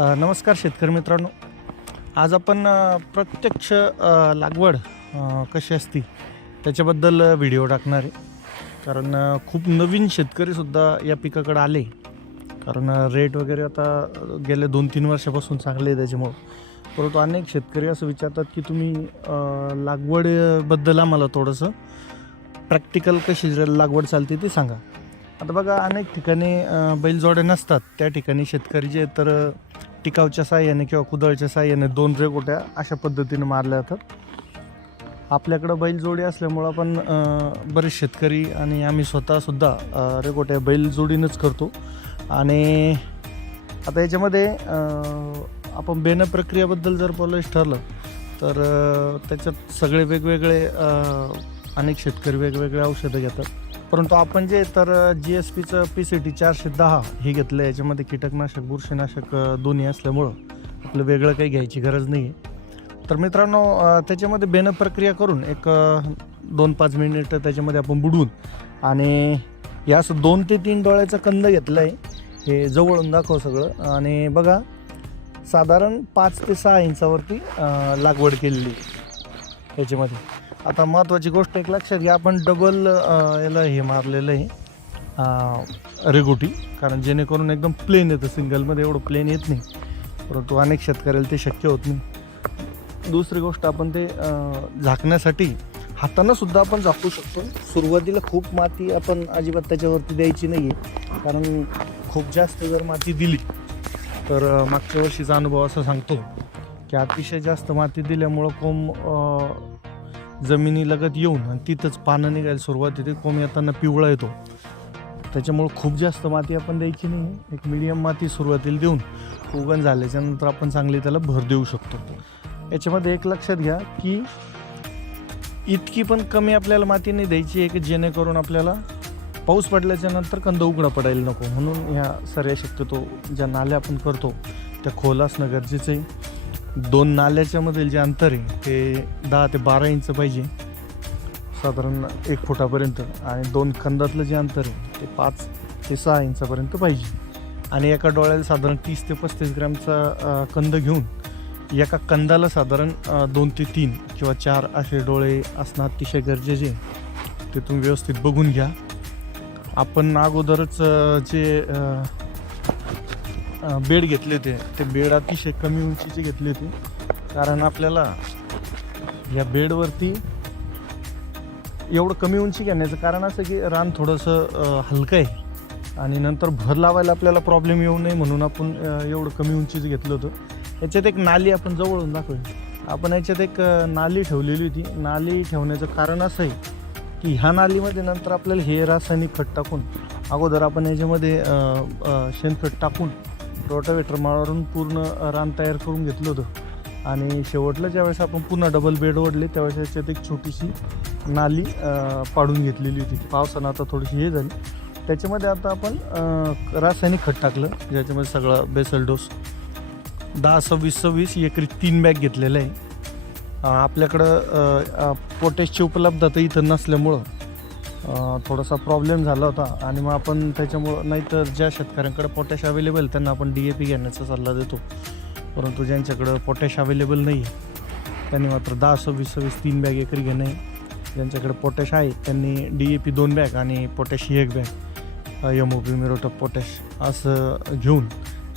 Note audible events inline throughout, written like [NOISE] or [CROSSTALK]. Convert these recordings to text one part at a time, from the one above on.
नमस्कार शेतकरी मित्रांनो. आज आपण प्रत्यक्ष लागवड कशी असती त्याच्याबद्दल व्हिडिओ टाकणार आहे. कारण खूप नवीन शेतकरीसुद्धा या पिकाकडे आले. कारण रेट वगैरे आता गेले गेल्या दोन तीन वर्षापासून चांगले आहे त्याच्यामुळं. परंतु अनेक शेतकरी असं विचारतात की तुम्ही लागवडबद्दल आम्हाला थोडंसं प्रॅक्टिकल कशी जर लागवड चालते ते सांगा. आता बघा अनेक ठिकाणी बैलजोड्या नसतात. त्या ठिकाणी शेतकरी जे तर टिकावच्या साह्याने किंवा कुदळच्या साह्याने दोन रेगोट्या अशा पद्धतीने मारल्या जातात. आपल्याकडं बैलजोडी असल्यामुळं आपण बरेच शेतकरी आणि आम्ही स्वतःसुद्धा रेगोट्या बैलजोडीनंच करतो. आणि आता याच्यामध्ये आपण बेन प्रक्रियाबद्दल जर बोलायचं ठरलं तर त्याच्यात सगळे वेगवेगळे अनेक शेतकरी वेगवेगळे औषधं घेतात. परंतु आपण जे तर जी एस पीचं पी सी टी चारशे दहा हे घेतलं याच्यामध्ये कीटकनाशक बुरशीनाशक दोन्ही असल्यामुळं आपलं वेगळं काही घ्यायची गरज नाही आहे तर मित्रांनो त्याच्यामध्ये बेन प्रक्रिया करून एक दोन पाच मिनिट त्याच्यामध्ये आपण बुडवून आणि या असं दोन ते तीन डोळ्याचा कंद घेतला आहे हे जवळून दाखव सगळं. आणि बघा साधारण पाच ते सहा इंचावरती लागवड केलेली आहे. याच्यामध्ये आता महत्त्वाची गोष्ट एक लक्षात घ्या आपण डबल याला हे मारलेलं आहे. रेगोटी. कारण जेणेकरून एकदम प्लेन येतं सिंगलमध्ये एवढं प्लेन येत नाही. परंतु अनेक शेतकऱ्याला ते शक्य होत नाही. दुसरी गोष्ट आपण ते झाकण्यासाठी हातानंसुद्धा आपण झाकू शकतो. सुरुवातीला खूप माती आपण अजिबात त्याच्यावरती द्यायची नाही आहे कारण खूप जास्त जर माती दिली तर मागच्या वर्षीचा अनुभव असं सांगतो की अतिशय जास्त माती दिल्यामुळं कोंब जमिनीलगत येऊन आणि तिथंच पानं निघायला सुरुवात येते कोंब येताना पिवळा येतो. त्याच्यामुळं खूप जास्त माती आपण द्यायची नाही. एक मिडियम माती सुरुवातीला देऊन उगण झाल्याच्यानंतर आपण चांगली त्याला भर देऊ शकतो. याच्यामध्ये एक लक्षात घ्या की इतकी पण कमी आपल्याला माती नाही द्यायची आहे की जेणेकरून आपल्याला पाऊस पडल्याच्या नंतर कंद उघडा पडायला नको. म्हणून ह्या सर्व शक्यतो ज्या नाल्या आपण करतो त्या खोल असणं गरजेचं आहे. दोन नाल्याच्या मधील जे अंतर आहे ते दहा ते बारा इंच पाहिजे. साधारण एक फुटापर्यंत. आणि दोन कंदातलं जे अंतर आहे ते पाच ते सहा इंचापर्यंत पाहिजे. आणि एका डोळ्याला साधारण तीस ते पस्तीस ग्रॅमचा कंद घेऊन एका कंदाला साधारण दोन ते तीन किंवा चार असे डोळे असणं अतिशय गरजेचे ते तुम्ही व्यवस्थित बघून घ्या. आपण अगोदरच जे बेड घेतले होते. ते बेड अतिशय कमी उंचीचे घेतले होते. कारण आपल्याला या बेडवरती एवढं कमी उंची घेण्याचं कारण असं की रान थोडंसं हलकं आहे. आणि नंतर भर लावायला आपल्याला प्रॉब्लेम येऊ नये म्हणून आपण एवढं कमी उंचीचं घेतलं होतं. याच्यात एक नाली आपण जवळून दाखवली आपण याच्यात एक नाली ठेवलेली होती. नाली ठेवण्याचं कारण असं आहे की ह्या नालीमध्ये नंतर आपल्याला हे रासायनिक खत टाकून अगोदर आपण याच्यामध्ये शेणखत टाकून रोटावेटर मारून पूर्ण रान तयार करून घेतलं होतं. आणि शेवटला ज्यावेळेस आपण पुन्हा डबल बेड ओढले त्यावेळेस याच्यात एक छोटीशी नाली पाडून घेतलेली होती. पावसानं आता थोडीशी हे झाली. त्याच्यामध्ये आता आपण रासायनिक खत टाकलं ज्याच्यामध्ये सगळं बेसल डोस दहा सव्वीस सव्वीस एकरी तीन बॅग घेतलेलं आहे. आपल्याकडं पोटॅशची उपलब्धता इथं नसल्यामुळं थोडासा प्रॉब्लेम झाला होता आणि मग आपण त्याच्यामुळं नाहीतर ज्या शेतकऱ्यांकडे पोटॅश अवेलेबल त्यांना आपण डी ए पी घेण्याचा सल्ला देतो. परंतु ज्यांच्याकडं पोटॅश अवेलेबल नाही आहे त्यांनी मात्र दहा सव्वीस सव्वीस तीन बॅग एकरी घेणे. ज्यांच्याकडे पोटॅश आहे त्यांनी डी ए पी दोन बॅग आणि पोटॅश एक बॅग एम ओ पी मिरोटप पोटॅश असं घेऊन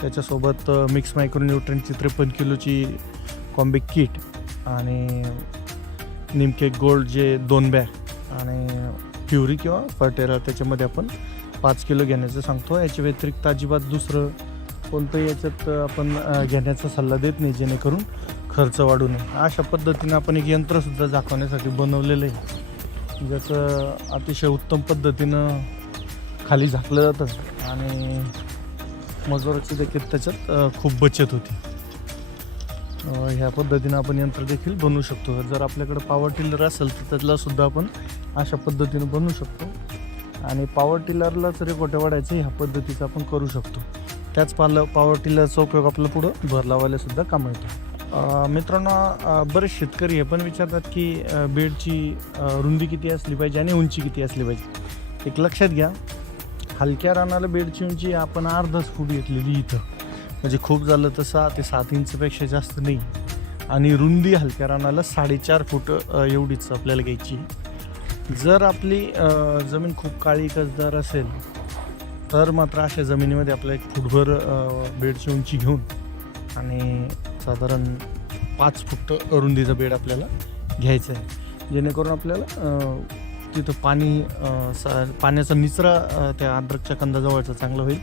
त्याच्यासोबत मिक्स मायक्रोन्यूट्रनची त्रेपन्न किलोची कॉम्बिक किट आणि निमके गोल्ड जे दोन बॅग आणि प्युरी किंवा फर्टेरा त्याच्यामध्ये आपण पाच किलो घेण्याचं सांगतो. याच्या व्यतिरिक्त अजिबात दुसरं कोणतंही याच्यात आपण घेण्याचा सल्ला देत नाही जेणेकरून खर्च वाढू नये. अशा पद्धतीने आपण एक यंत्रसुद्धा दाखवण्यासाठी बनवलेलं आहे. ज्याचं अतिशय उत्तम पद्धतीनं खाली झाकलं जातं आणि मजुराची देखील त्याच्यात खूप बचत होती. ह्या पद्धतीनं आपण यंत्र देखील बनवू शकतो. जर आपल्याकडे पॉवर टिलर असेल तर त्यातलासुद्धा आपण अशा पद्धतीनं बनवू शकतो. आणि पॉवर टिलरलाच रेकोट्या वाढायचं ह्या पद्धतीचं आपण करू शकतो. त्याच पाल पॉवर टिलरचा उपयोग आपला पुढं भर लावायलासुद्धा काम येतो. मित्रांनो बरेच शेतकरी हे पण विचारतात की बेडची रुंदी किती असली पाहिजे आणि उंची किती असली पाहिजे? एक लक्षात घ्या. हलक्या रानाला बेडची उंची आपण अर्धाच फूट घेतलेली इथं. म्हणजे खूप झालं तर सहा ते सात इंचपेक्षा जास्त नाही. आणि रुंदी हलक्या रानाला साडेचार फूट एवढीच आपल्याला घ्यायची. जर आपली जमीन खूप काळी कसदार असेल तर मात्र अशा जमिनीमध्ये आपल्या एक फुटभर बेडची उंची घेऊन आणि साधारण पाच फूट रुंदीचा बेड आपल्याला घ्यायचा आहे. जेणेकरून आपल्याला तिथं पाणी सा पाण्याचा निचरा त्या अद्रकच्या कंदाजवळचा चांगला होईल.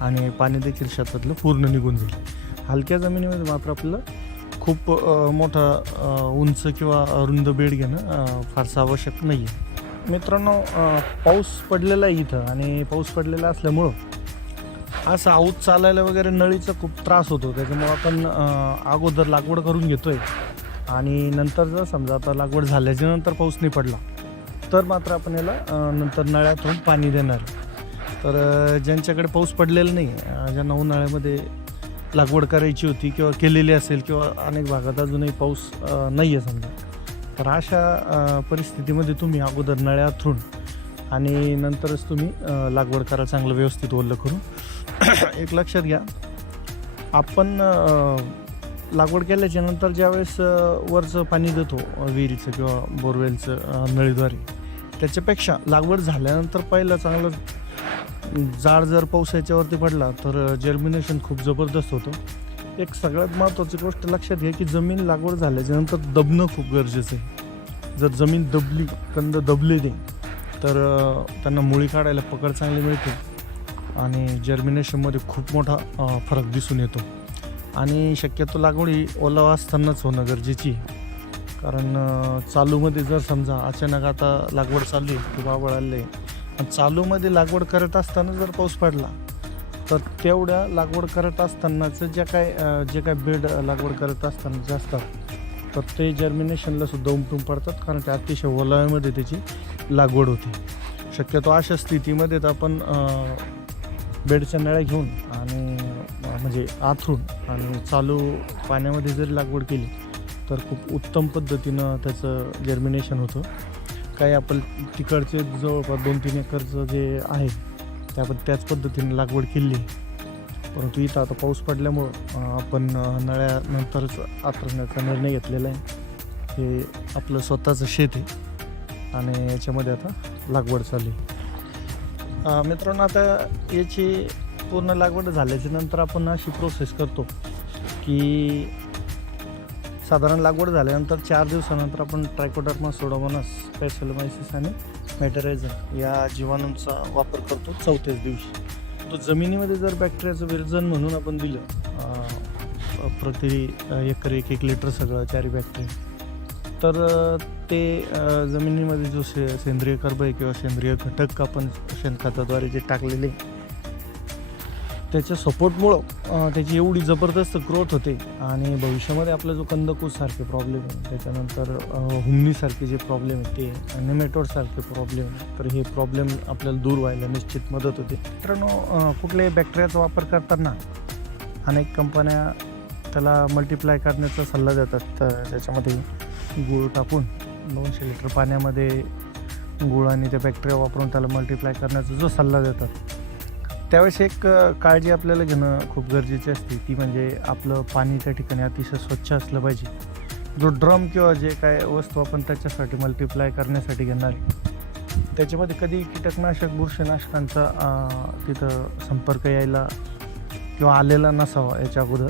आणि पाणी देखील शेतातलं पूर्ण निघून जाईल. हलक्या जमिनीमध्ये मात्र आपलं खूप मोठा उंच किंवा रुंद बेड घेणं फारसं आवश्यक नाही आहे मित्रांनो पाऊस पडलेला आहे इथं आणि पाऊस पडलेला असल्यामुळं असं आऊत चालायला वगैरे नळीचा खूप त्रास होतो. त्याच्यामुळं आपण अगोदर लागवड करून घेतोय. आणि नंतर जर समजा आता लागवड झाल्याच्यानंतर पाऊस नाही पडला तर मात्र आपण याला नंतर नळ्यातून पाणी देणार. तर ज्यांच्याकडे पाऊस पडलेला नाही ज्यांना उन्हाळ्यामध्ये लागवड करायची होती किंवा केलेली असेल किंवा अनेक भागात अजूनही पाऊस नाही आहे समजा. तर अशा परिस्थितीमध्ये तुम्ही अगोदर नळ्या नळ्यातून आणि नंतरच तुम्ही लागवड करा चांगलं व्यवस्थित ओलं करून [CLEARS THROAT] एक लक्षात घ्या. आपण लागवड केल्याच्यानंतर ज्यावेळेस वरचं पाणी देतो विहिरीचं किंवा बोरवेलचं नळीद्वारे त्याच्यापेक्षा लागवड झाल्यानंतर पहिलं चांगलं जाड जर पाऊस याच्यावरती पडला तर जर्मिनेशन खूप जबरदस्त होतं. एक सगळ्यात महत्त्वाची गोष्ट लक्षात घ्या की जमीन लागवड झाल्याच्यानंतर दबणं खूप गरजेचं आहे. जर जमीन दबली कंद दबले ते तर त्यांना मुळी काढायला पकड चांगली मिळते आणि जर्मिनेशनमध्ये खूप मोठा फरक दिसून येतो. आणि शक्यतो लागवड ही ओलावा असतानाच होणं गरजेची कारण चालूमध्ये जर समजा अचानक आता लागवड चालली किंवा आवड आले चालूमध्ये लागवड करत असताना जर पाऊस पडला तर तेवढ्या लागवड करत असतानाचं ज्या काय जे काय बेड लागवड करत असताना जे असतात तर ते जर्मिनेशनला सुद्धा उमटून पडतात कारण ते अतिशय ओलाव्यामध्ये त्याची लागवड होते. शक्यतो अशा स्थितीमध्ये तर आपण बेडच्या नळ्या घेऊन आणि म्हणजे आथरून आणि चालू पाण्यामध्ये जरी लागवड केली तर खूप उत्तम पद्धतीनं त्याचं जर्मिनेशन होतं. काही आपण तिकडचे जवळपास दोन तीन एकरचं जे आहे ते आपण त्याच पद्धतीने लागवड केली. परंतु इथं आता पाऊस पडल्यामुळं आपण नळ्यानंतरच आतरण्याचा निर्णय घेतलेला आहे. हे आपलं स्वतःचं शेत आहे आणि याच्यामध्ये आता लागवड चालू आहे. मित्रांनो आता याची पूर्ण लागवड झाल्याच्यानंतर आपण अशी प्रोसेस करतो की साधारण लागवड झाल्यानंतर चार दिवसानंतर आपण ट्रायकोडर्मा सोडोमोनस स्पेशलमायसिस आणि मॅटेरायझर या जीवाणूंचा वापर करतो चौथ्याच दिवशी. तो जमिनीमध्ये जर बॅक्टेरियाचं विरजन म्हणून आपण दिलं प्रति एकर एक एक लिटर सगळं चारी बॅक्टेरिया तर ते जमिनीमध्ये जो से सेंद्रिय कर्ब आहे किंवा सेंद्रिय घटक आपण शेणखताद्वारे जे टाकलेले त्याच्या सपोर्टमुळं त्याची एवढी जबरदस्त ग्रोथ होते. आणि भविष्यामध्ये आपला जो कंदकूससारखे प्रॉब्लेम आहे त्याच्यानंतर हुमनीसारखे जे प्रॉब्लेम आहे ते नेमेटोडसारखे प्रॉब्लेम तर हे प्रॉब्लेम आपल्याला दूर व्हायला निश्चित मदत होते. मित्रांनो कुठल्याही बॅक्टेरियाचा वापर करताना अनेक कंपन्या त्याला मल्टिप्लाय करण्याचा सल्ला देतात. तर त्याच्यामध्ये गूळ टाकून दोनशे लिटर पाण्यामध्ये गूळ आणि त्या बॅक्टेरिया वापरून त्याला मल्टिप्लाय करण्याचा जो सल्ला देतात. त्यावेळेस एक काळजी आपल्याला घेणं खूप गरजेची असते. ती म्हणजे आपलं पाणी त्या ठिकाणी अतिशय स्वच्छ असलं पाहिजे. जो ड्रम किंवा जे काय वस्तू आपण त्याच्यासाठी मल्टिप्लाय करण्यासाठी घेणार त्याच्यामध्ये कधी कीटकनाशक बुरशीनाशकांचा तिथं संपर्क यायला किंवा आलेला नसावा याच्या अगोदर.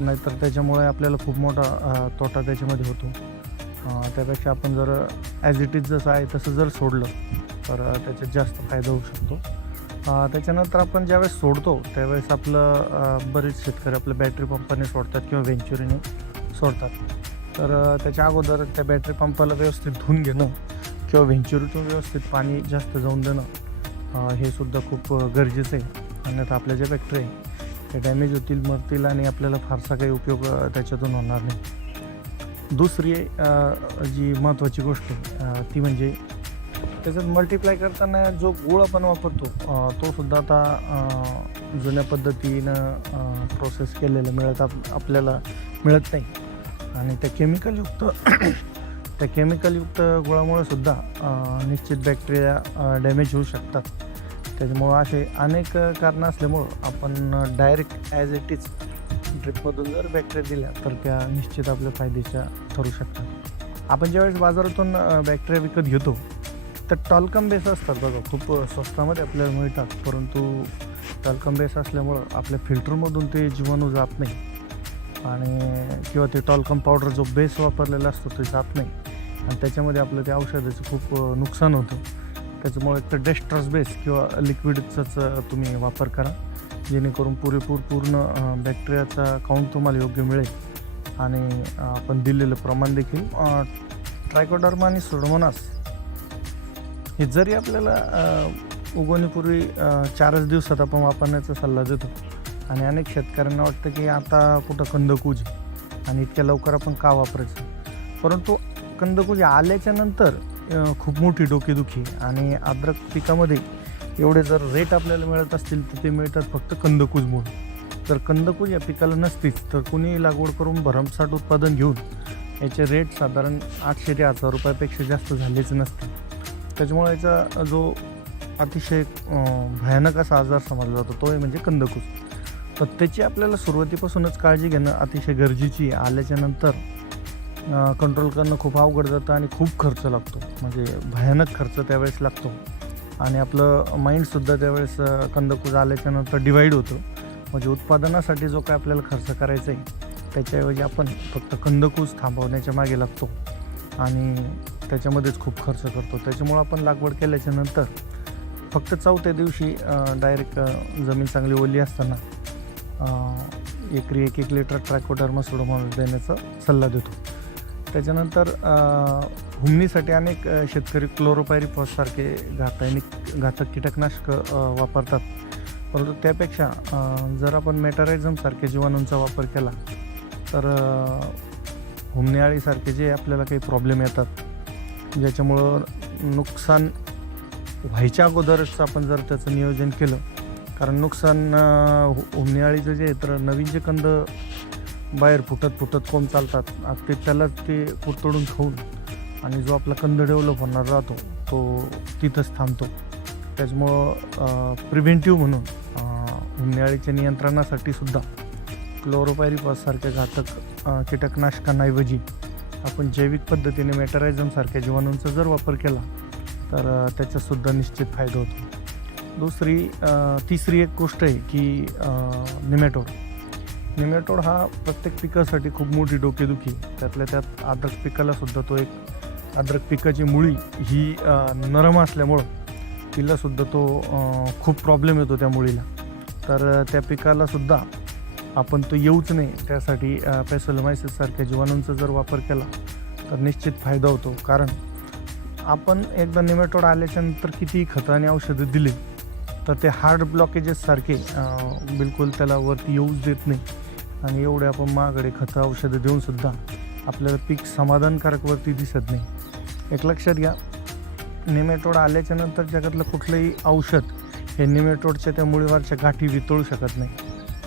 नाहीतर त्याच्यामुळे आपल्याला खूप मोठा तोटा त्याच्यामध्ये होतो. त्यापेक्षा आपण जर ॲज इट इज जसं आहे तसं जर सोडलं तर त्याच्यात जास्त फायदा होऊ शकतो. त्याच्यानंतर आपण ज्यावेळेस सोडतो त्यावेळेस आपलं बरेच शेतकरी आपल्या बॅटरी पंपाने सोडतात किंवा व्हेंचुरीने सोडतात. तर त्याच्या अगोदर त्या बॅटरी पंपाला व्यवस्थित धुवून घेणं किंवा व्हेंचुरीतून व्यवस्थित पाणी जास्त जाऊन देणं हे सुद्धा खूप गरजेचं आहे. अन्यथा आपल्या ज्या बॅटरी आहे ते डॅमेज होतील मरतील आणि आपल्याला फारसा काही उपयोग त्याच्यातून होणार नाही. दुसरी जी महत्त्वाची गोष्ट आहे ती म्हणजे त्याच्यात मल्टिप्लाय करताना जो गुळ आपण वापरतो तो सुद्धा आता जुन्या पद्धतीनं प्रोसेस केलेलं मिळत आप आपल्याला मिळत नाही. आणि त्या केमिकलयुक्त त्या केमिकलयुक्त गुळामुळे सुद्धा निश्चित बॅक्टेरिया डॅमेज होऊ शकतात. त्याच्यामुळं असे अनेक कारणं असल्यामुळं आपण डायरेक्ट ॲज इट इज ड्रिपमधून जर बॅक्टेरिया दिल्या तर त्या निश्चित आपल्या फायद्याच्या ठरू शकतात. आपण ज्यावेळेस बाजारातून बॅक्टेरिया विकत घेतो तर टॉलकम बेस असतात बघा खूप स्वस्तामध्ये आपल्याला मिळतात परंतु टॉलकम बेस असल्यामुळं आपल्या फिल्टरमधून ते जीवाणू जात नाही. आणि किंवा ते टॉलकम पावडर जो बेस वापरलेला असतो ते जात नाही. आणि त्याच्यामध्ये आपलं त्या औषधाचं खूप नुकसान होतं. त्याच्यामुळे एक तर डेस्ट्रस बेस किंवा लिक्विडचाच तुम्ही वापर करा. जेणेकरून पुरेपूर पूर्ण बॅक्टेरियाचा काउंट तुम्हाला योग्य मिळेल. आणि आपण दिलेलं प्रमाण देखील ट्रायकोडर्मा आणि सोडोमोनास हे जरी आपल्याला उगवण्यापूर्वी चारच दिवसात आपण वापरण्याचा सल्ला देतो आणि अनेक शेतकऱ्यांना वाटतं की आता कुठं कंदकूज आणि इतक्या लवकर आपण का वापरायचं? परंतु कंदकुज आल्याच्यानंतर खूप मोठी डोकेदुखी आणि अद्रक पिकामध्ये एवढे जर रेट आपल्याला मिळत असतील तर ते मिळतात फक्त कंदकूजमुळे जर कंदकूज या पिकाला नसतीच तर कुणी लागवड करून भरमसाठ उत्पादन घेऊन याचे रेट साधारण आठशे ते हजार रुपयापेक्षा जास्त झालेच नसतील. त्याच्यामुळे याचा जो अतिशय भयानक असा आजार समजला जातो तो आहे म्हणजे कंदकूस. तर त्याची आपल्याला सुरुवातीपासूनच काळजी घेणं अतिशय गरजेची आहे. आल्याच्यानंतर कंट्रोल करणं खूप अवघड जातं आणि खूप खर्च लागतो. म्हणजे भयानक खर्च त्यावेळेस लागतो. आणि आपलं माइंडसुद्धा त्यावेळेस कंदकूज आल्याच्यानंतर डिवाईड होतं. म्हणजे उत्पादनासाठी जो काय आपल्याला खर्च करायचा आहे त्याच्याऐवजी आपण फक्त कंदकूज थांबवण्याच्या मागे लागतो. आणि त्याच्यामध्येच खूप खर्च करतो. त्याच्यामुळं आपण लागवड केल्याच्यानंतर फक्त चौथ्या दिवशी डायरेक्ट जमीन चांगली ओली असताना एकरी एक एक लिटर ट्रॅकोडर्मा सोडोमा देण्याचा सल्ला देतो. त्याच्यानंतर हुमणीसाठी अनेक शेतकरी शेतकरी क्लोरोपायरिफॉससारखे घातायनिक घातक कीटकनाशकं वापरतात. परंतु त्यापेक्षा जर आपण मेटारायझमसारख्या जीवाणूंचा वापर केला तर अ, जे आपल्याला काही प्रॉब्लेम येतात ज्याच्यामुळं नुकसान व्हायच्या अगोदरच आपण जर त्याचं नियोजन केलं कारण नुकसान उमनियाळीचं हो, हु- जे आहे तर नवीन जे कंद बाहेर फुटत फुटत कोंब चालतात आता ते त्यालाच ते कुरतडून खाऊन आणि जो आपला कंद डेव्हलप होणार राहतो तो तिथंच थांबतो. त्याच्यामुळं प्रिव्हेंटिव्ह म्हणून उमनियाळीच्या नियंत्रणासाठी सुद्धा क्लोरोपायरिफॉससारख्या घातक कीटकनाशकांऐवजी आपण जैविक पद्धतीने मेटरायझमसारख्या जीवाणूंचा जर वापर केला तर त्याच्यासुद्धा त्याचासुद्धा निश्चित फायदा होतो. दुसरी तिसरी एक गोष्ट आहे की निमॅटोड निमॅटोड हा प्रत्येक पिकासाठी खूप मोठी डोकेदुखी त्यातल्या त्यात अद्रक पिकालासुद्धा तो एक अद्रक पिकाची मुळी ही नरम असल्यामुळं तिलासुद्धा तो खूप प्रॉब्लेम येतो त्या मुळीला. तर त्या पिकालासुद्धा आपण तो येऊच नाही. त्यासाठी पॅसोलोमायसिससारख्या जीवाणूंचा जर वापर केला तर निश्चित फायदा होतो. कारण आपण एकदा निमेटोड आल्याच्यानंतर कितीही खतं आणि औषधं दिली तर ते हार्ड ब्लॉकेजेससारखे बिलकुल त्याला वरती येऊच देत नाही. आणि एवढे आपण मागडे खतं औषधं देऊनसुद्धा आपल्याला पीक समाधानकारक वरती दिसत नाही. एक लक्षात घ्या निमेटोड आल्याच्यानंतर जगातलं कुठलंही औषध हे निमेटोडच्या त्या मुळीवरच्या गाठी वितळू शकत नाही.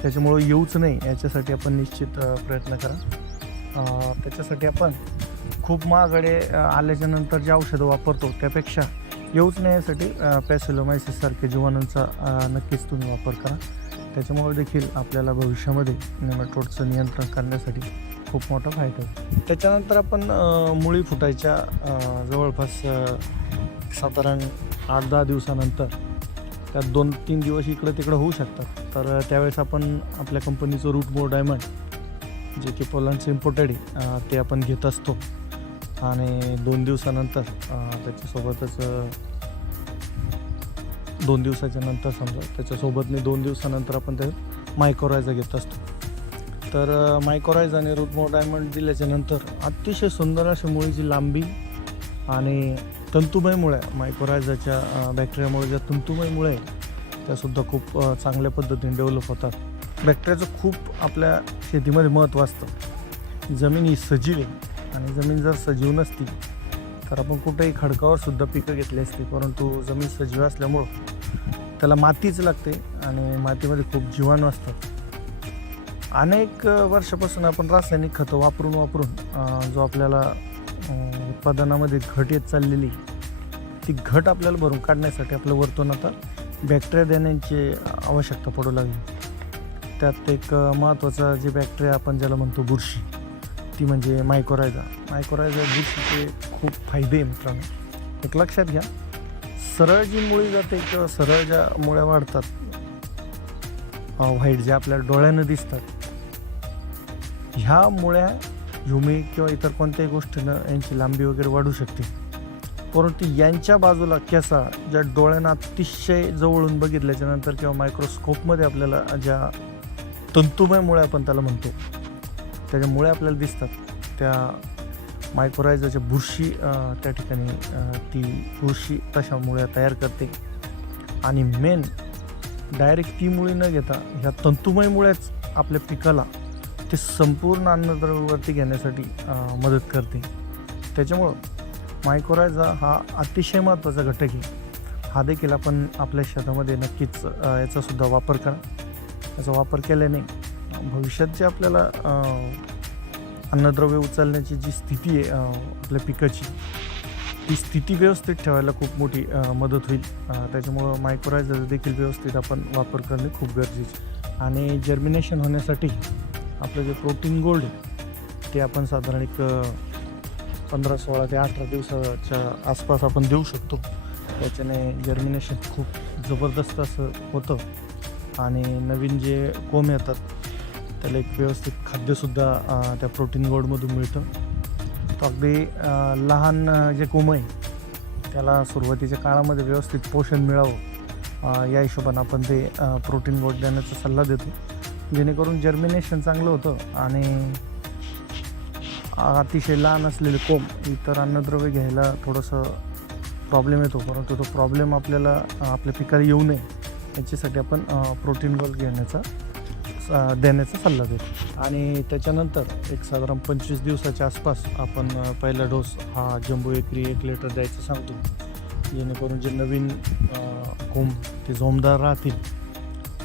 त्याच्यामुळं येऊच नाही याच्यासाठी आपण निश्चित प्रयत्न करा. त्याच्यासाठी आपण खूप महागडे आल्याच्यानंतर आल्याच्यानंतर जे औषधं वापरतो त्यापेक्षा येऊच नाही यासाठी पॅसिलोमायसिससारख्या जीवाणूंचा नक्कीच तुम्ही वापर करा. त्याच्यामुळे देखील आपल्याला भविष्यामध्ये नेमॅटोडचं नियंत्रण करण्यासाठी खूप मोठा फायदा होतो त्याच्यानंतर आपण मुळी फुटायच्या जवळपास साधारण आठ दहा दिवसानंतर त्यात दोन तीन दिवस इकडं तिकडं होऊ शकतात. तर त्यावेळेस आपण आपल्या कंपनीचं रूट मोर डायमंड जे की पोलांडचं इम्पोर्टेड आहे ते आपण घेत असतो. आणि दोन दिवसानंतर त्याच्यासोबतच दोन दिवसाच्या नंतर समजा त्याच्यासोबतने दोन दिवसानंतर आपण ते मायक्रोरायझा घेत असतो. तर मायक्रोरायझ आणि रूट मोर डायमंड दिल्याच्यानंतर अतिशय सुंदर अशी मुळीची लांबी आणि तंतुमय मुळे मायक्रोरायझाच्या बॅक्टेरियामुळे ज्या तंतुमय मुळे त्यासुद्धा खूप चांगल्या पद्धतीने डेव्हलप होतात. बॅक्टेरियाचं खूप आपल्या शेतीमध्ये महत्त्व असतं. जमीन ही सजीव आहे आणि जमीन जर सजीव नसती तर आपण कुठेही खडकावर सुद्धा पिकं घेतली असती परंतु जमीन सजीव असल्यामुळं त्याला मातीच लागते आणि मातीमध्ये खूप जीवाणू असतात. अनेक वर्षापासून आपण रासायनिक खतं वापरून वापरून जो आपल्याला उत्पादनामध्ये घट येत चाललेली ती घट आपल्याला भरून काढण्यासाठी आपलं वर्तन आता बॅक्टेरिया देण्याची आवश्यकता पडू लागली. त्यात एक महत्त्वाचा जे बॅक्टेरिया आपण ज्याला म्हणतो बुरशी ती म्हणजे मायकोरायझा मायकोरायझा बुरशीचे खूप फायदे आहे मित्रांनो. एक लक्षात घ्या सरळ जी मुळी जाते किंवा सरळ ज्या मुळ्या वाढतात व्हाईट ज्या आपल्या डोळ्यानं दिसतात. ह्या मुळ्या झुमी किंवा इतर कोणत्याही गोष्टीनं यांची लांबी वगैरे वाढू शकते. परंतु यांच्या बाजूला केसा ज्या डोळ्यांना अतिशय जवळून बघितल्याच्यानंतर किंवा मायक्रोस्कोपमध्ये आपल्याला ज्या तंतुमय मुळे आपण त्याला म्हणतो त्याच्यामुळे आपल्याला दिसतात. त्या मायक्रोरायझाच्या बुरशी त्या ठिकाणी ती बुरशी तशा मुळ्या तयार करते. आणि मेन डायरेक्ट ती मुळी न घेता ह्या तंतुमय मुळेच आपल्या पिकाला ते संपूर्ण अन्नद्रव्यवरती घेण्यासाठी मदत करते. त्याच्यामुळं मायक्रोरायझा हा अतिशय महत्त्वाचा घटक आहे. हा देखील आपण आपल्या शेतामध्ये नक्कीच याचासुद्धा वापर करा. याचा वापर केल्याने भविष्यात जे आपल्याला अन्नद्रव्य उचलण्याची जी स्थिती आहे आपल्या पिकाची ती स्थिती व्यवस्थित ठेवायला खूप मोठी मदत होईल. त्याच्यामुळं मायक्रोरायझर देखील व्यवस्थित आपण वापर करणे खूप गरजेचे आणि जर्मिनेशन होण्यासाठी आपलं जे प्रोटीन गोल्ड आहे ते आपण साधारण एक पंधरा सोळा ते अठरा दिवसाच्या आसपास आपण देऊ शकतो. त्याच्याने जर्मिनेशन खूप जबरदस्त असं होतं. आणि नवीन जे कोंब येतात त्याला एक व्यवस्थित खाद्यसुद्धा त्या प्रोटीन गोल्डमधून मिळतं. तर अगदी लहान जे कोंब आहे त्याला सुरुवातीच्या काळामध्ये व्यवस्थित पोषण मिळावं या हिशोबानं आपण ते प्रोटीन गोड देण्याचा सल्ला देतो. जेणेकरून जर्मिनेशन चांगलं होतं आणि अतिशय लहान असलेले कोंब इतर अन्नद्रव्य घ्यायला थोडंसं प्रॉब्लेम येतो. परंतु तो प्रॉब्लेम आपल्याला आपल्या पिकाला येऊ नये याच्यासाठी आपण प्रोटीन गोल्ड घेण्याचा देण्याचा सल्ला देतो. आणि त्याच्यानंतर एक साधारण पंचवीस दिवसाच्या आसपास आपण पहिला डोस हा जम्बो एकरी एक लिटर द्यायचं सांगतो. जेणेकरून जे नवीन कोंब ते जोमदार राहतील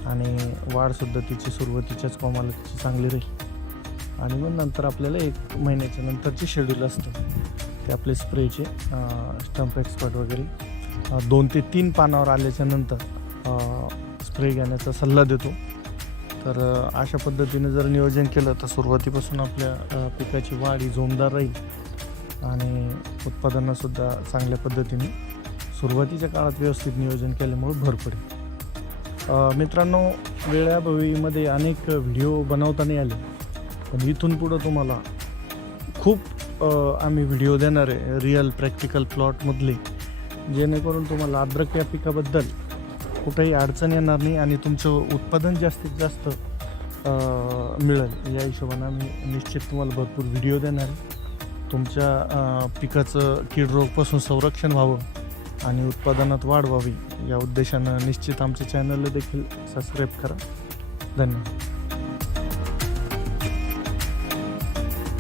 आणि वाढसुद्धा तिची सुरुवातीच्याच कोमाला तिची चांगली राहील. आणि मग नंतर आपल्याला एक महिन्याच्या नंतरचे शेड्यूल असतं. ते आपले स्प्रेचे स्टंप एक्सपर्ट वगैरे दोन ते तीन पानावर आल्याच्यानंतर स्प्रे घेण्याचा सल्ला देतो. तर अशा पद्धतीने जर नियोजन केलं तर सुरुवातीपासून आपल्या पिकाची वाढ ही जोमदार राहील. आणि उत्पादनासुद्धा चांगल्या पद्धतीने सुरुवातीच्या काळात व्यवस्थित नियोजन केल्यामुळे भर पडेल. मित्रांनो वेळाभवीमध्ये अनेक व्हिडिओ बनवताना आले. पण इथून पुढं तुम्हाला खूप आम्ही व्हिडिओ देणार आहे रिअल प्रॅक्टिकल प्लॉटमधले जेणेकरून तुम्हाला अद्रक या पिकाबद्दल कुठेही अडचण येणार नाही आणि तुमचं उत्पादन जास्तीत जास्त मिळेल. या हिशोबानं आम्ही निश्चित तुम्हाला भरपूर व्हिडिओ देणार आहे. तुमच्या पिकाचं कीड रोगपासून संरक्षण व्हावं. आणि उत्पादनात वाढ व्हावी या उद्देशानं निश्चित आमचे चॅनलला देखील सबस्क्राईब करा. धन्यवाद.